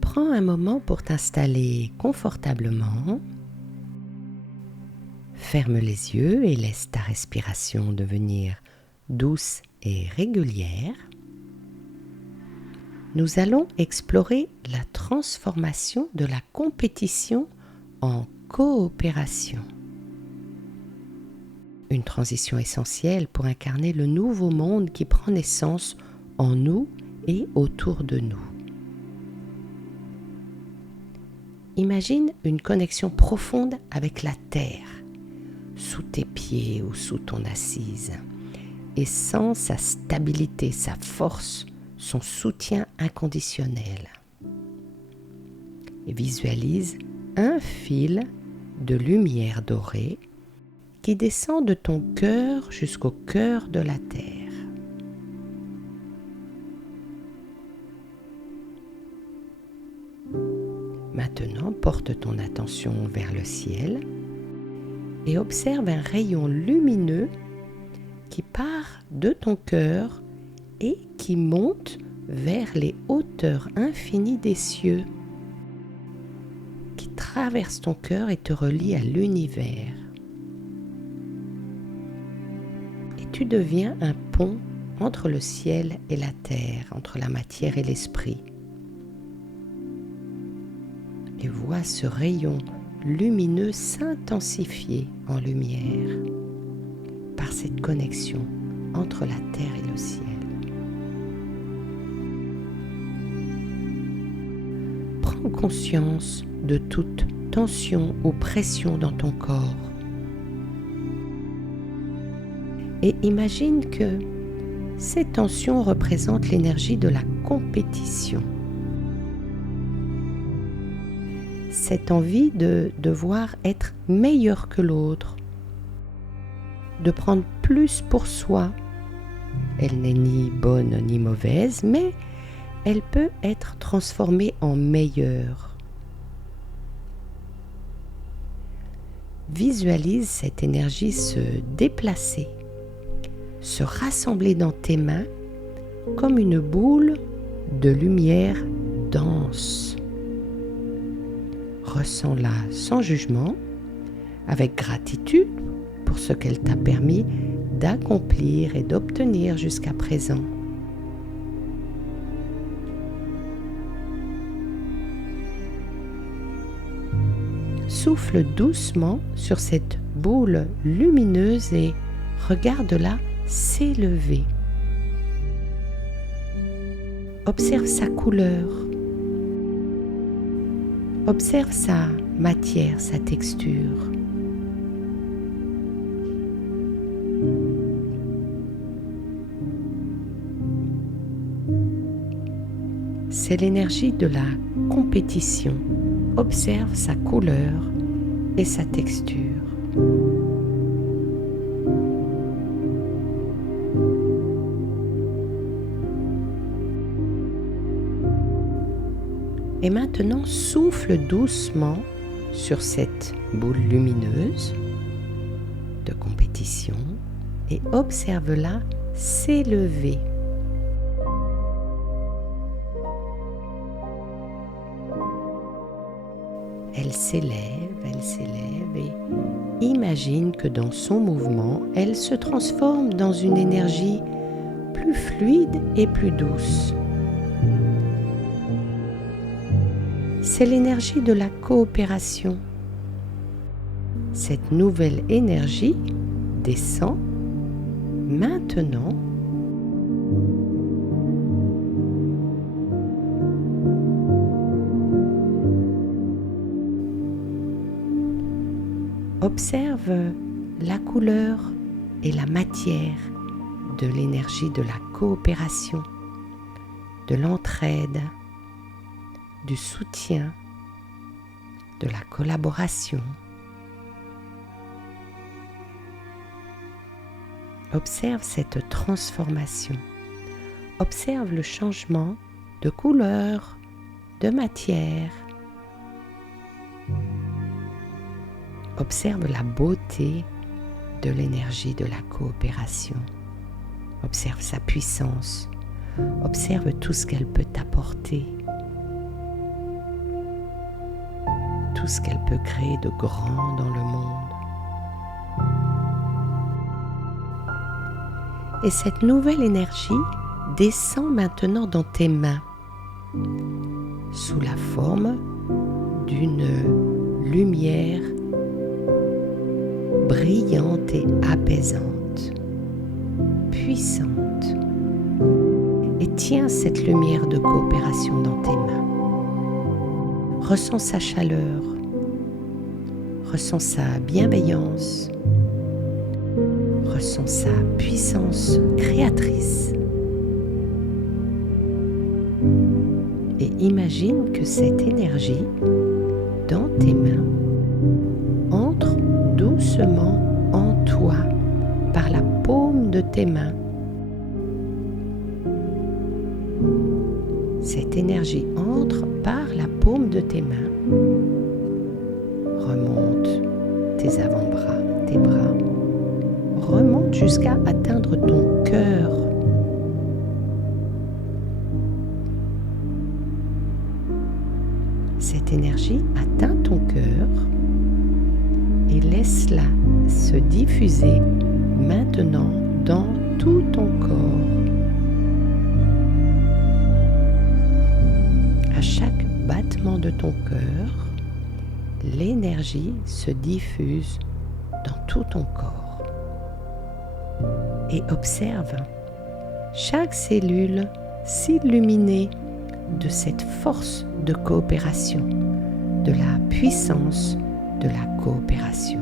Prends un moment pour t'installer confortablement. Ferme les yeux et laisse ta respiration devenir douce et régulière. Nous allons explorer la transformation de la compétition en coopération. Une transition essentielle pour incarner le nouveau monde qui prend naissance en nous et autour de nous. Imagine une connexion profonde avec la terre, sous tes pieds ou sous ton assise, et sens sa stabilité, sa force, son soutien inconditionnel. Et visualise un fil de lumière dorée qui descend de ton cœur jusqu'au cœur de la terre. Maintenant, porte ton attention vers le ciel et observe un rayon lumineux qui part de ton cœur et qui monte vers les hauteurs infinies des cieux, qui traverse ton cœur et te relie à l'univers. Et tu deviens un pont entre le ciel et la terre, entre la matière et l'esprit. Et vois ce rayon lumineux s'intensifier en lumière par cette connexion entre la terre et le ciel. Prends conscience de toute tension ou pression dans ton corps et imagine que ces tensions représentent l'énergie de la compétition. Cette envie de devoir être meilleur que l'autre, de prendre plus pour soi. Elle n'est ni bonne ni mauvaise, mais elle peut être transformée en meilleure. Visualise cette énergie se déplacer, se rassembler dans tes mains comme une boule de lumière dense. Ressens-la sans jugement, avec gratitude pour ce qu'elle t'a permis d'accomplir et d'obtenir jusqu'à présent. Souffle doucement sur cette boule lumineuse et regarde-la s'élever. Observe sa couleur. Observe sa matière, sa texture. C'est l'énergie de la compétition. Observe sa couleur et sa texture. Et maintenant, souffle doucement sur cette boule lumineuse de compétition et observe-la s'élever. Elle s'élève et imagine que dans son mouvement, elle se transforme dans une énergie plus fluide et plus douce. C'est l'énergie de la coopération. Cette nouvelle énergie descend maintenant . Observe la couleur et la matière de l'énergie de la coopération, de l'entraide, du soutien, de la collaboration. Observe cette transformation. Observe le changement de couleur, de matière. Observe la beauté de l'énergie de la coopération. Observe sa puissance. Observe tout ce qu'elle peut t'apporter tout ce qu'elle peut créer de grand dans le monde. Et cette nouvelle énergie descend maintenant dans tes mains, sous la forme d'une lumière brillante et apaisante, puissante. Et tiens cette lumière de coopération dans tes mains. Ressens sa chaleur, ressens sa bienveillance, ressens sa puissance créatrice. Et imagine que cette énergie dans tes mains entre doucement en toi par la paume de tes mains. Cette énergie entre par la paume de tes mains, remonte tes avant-bras, tes bras, remonte jusqu'à atteindre ton cœur. Cette énergie atteint ton cœur et laisse-la se diffuser maintenant dans tout ton corps. À chaque battement de ton cœur, l'énergie se diffuse dans tout ton corps. Et observe chaque cellule s'illuminer de cette force de coopération, de la puissance de la coopération.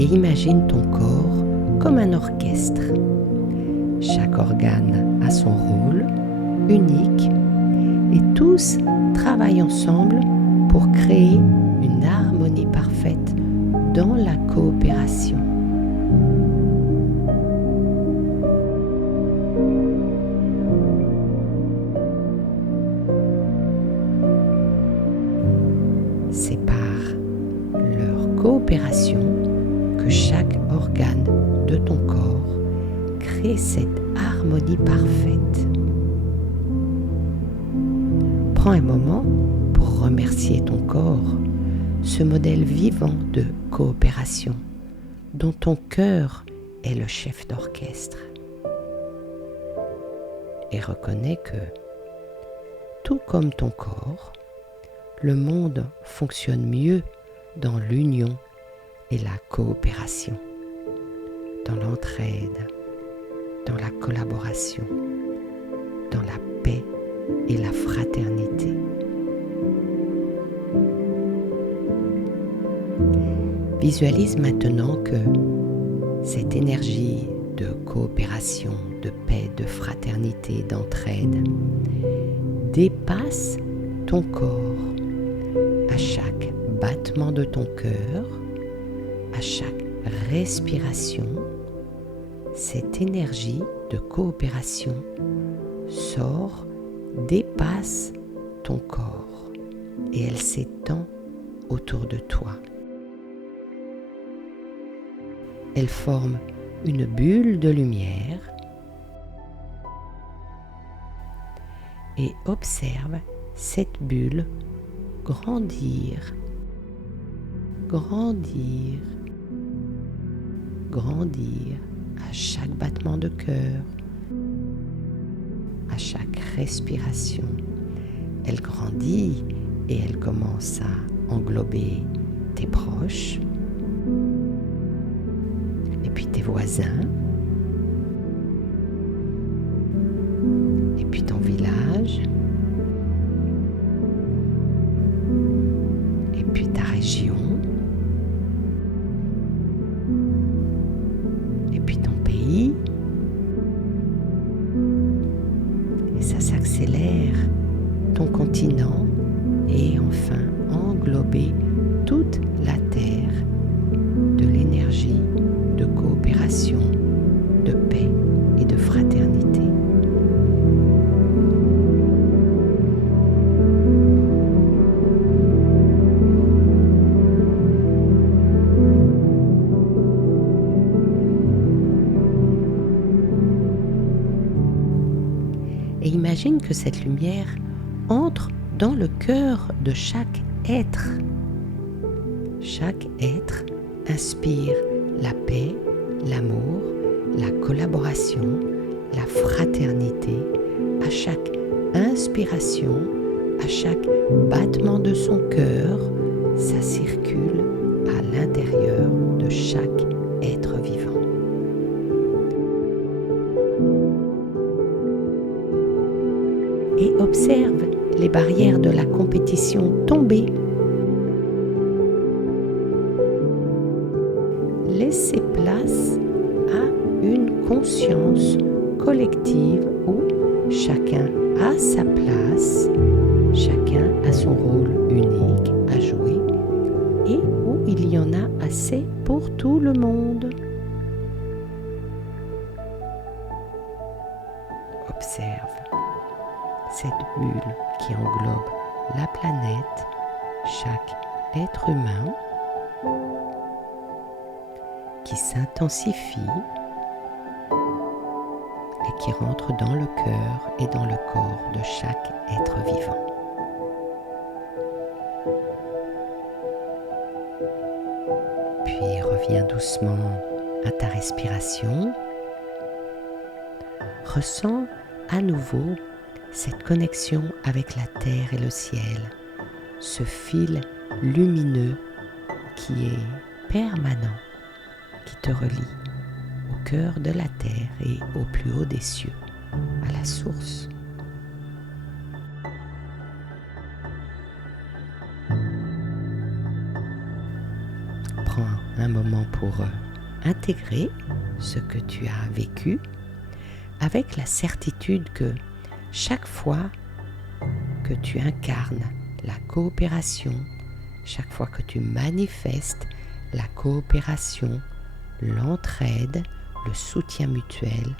Et imagine ton corps comme un orchestre. Chaque organe a son rôle unique et tous travaillent ensemble pour créer une harmonie parfaite dans la coopération. C'est par leur coopération que chaque organe de ton corps crée cette harmonie parfaite. Prends un moment pour remercier ton corps, ce modèle vivant de coopération dont ton cœur est le chef d'orchestre. Et reconnais que, tout comme ton corps, le monde fonctionne mieux dans l'union et la coopération, dans l'entraide, dans la collaboration, dans la paix et la fraternité. Visualise maintenant que cette énergie de coopération, de paix, de fraternité, d'entraide dépasse ton corps à chaque battement de ton cœur. À chaque respiration, cette énergie de coopération sort, dépasse ton corps et elle s'étend autour de toi. Elle forme une bulle de lumière et observe cette bulle grandir, grandir, grandir à chaque battement de cœur, à chaque respiration. Elle grandit et elle commence à englober tes proches, et puis tes voisins, et puis ton village, et puis ta région, et puis ton pays. Et ça s'accélère, ton continent, et enfin englober toute la Terre de l'énergie imagine que cette lumière entre dans le cœur de chaque être. Chaque être inspire la paix, l'amour, la collaboration, la fraternité. À chaque inspiration, à chaque battement de son cœur, ça circule à l'intérieur de chaque être vivant. Et observe les barrières de la compétition tomber. Laissez place à une conscience collective où chacun a sa place, chacun a son rôle unique à jouer et où il y en a assez pour tout le monde. Observe cette bulle qui englobe la planète, chaque être humain, qui s'intensifie et qui rentre dans le cœur et dans le corps de chaque être vivant. Puis reviens doucement à ta respiration. Ressens à nouveau cette connexion avec la terre et le ciel, ce fil lumineux qui est permanent, qui te relie au cœur de la terre et au plus haut des cieux, à la source. Prends un moment pour intégrer ce que tu as vécu avec la certitude que chaque fois que tu incarnes la coopération, chaque fois que tu manifestes la coopération, l'entraide, le soutien mutuel,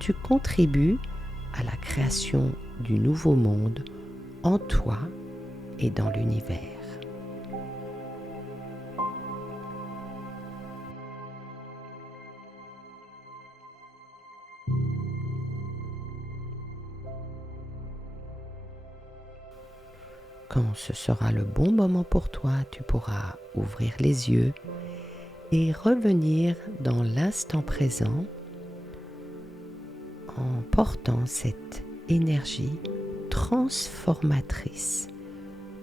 tu contribues à la création du nouveau monde en toi et dans l'univers. Quand ce sera le bon moment pour toi, tu pourras ouvrir les yeux et revenir dans l'instant présent en portant cette énergie transformatrice.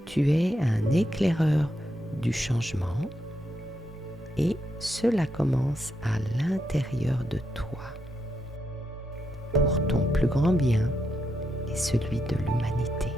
Tu es un éclaireur du changement et cela commence à l'intérieur de toi pour ton plus grand bien et celui de l'humanité.